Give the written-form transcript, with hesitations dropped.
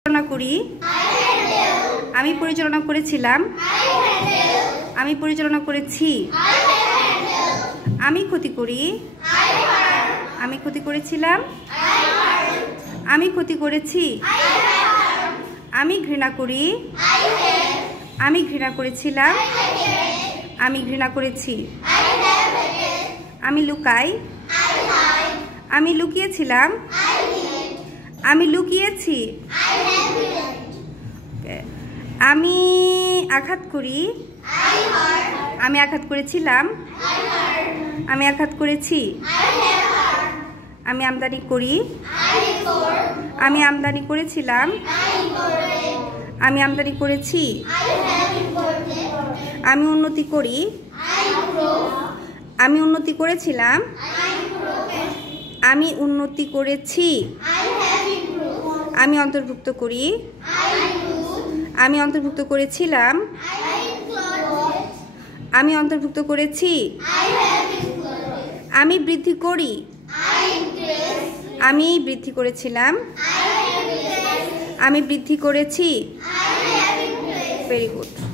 পরিচালনা করি। আমি পরিচালনা করেছিলাম। আমি পরিচালনা করেছি। আমি ক্ষতি করি। আমি ক্ষতি করেছিলাম। আমি ক্ষতি করেছি। আমি ঘৃণা করি। আমি ঘৃণা করেছিলাম। আমি ঘৃণা করেছি। আমি লুকাই। আমি লুকিয়েছিলাম। আমি লুকিয়েছি। আমি আঘাত করি। আমি আঘাত করেছিলাম। আমি আঘাত করেছি। আমি আমদানি করি। আমি আমদানি করেছিলাম। আমি আমদানি করেছি। আমি উন্নতি করি। আমি উন্নতি করেছিলাম। আমি উন্নতি করেছি। আমি অন্তর্ভুক্ত করি। আমি অন্তর্ভুক্ত করেছিলাম। আমি অন্তর্ভুক্ত করেছি। আমি বৃদ্ধি করি। আমি বৃদ্ধি করেছিলাম। আমি বৃদ্ধি করেছি। Very good.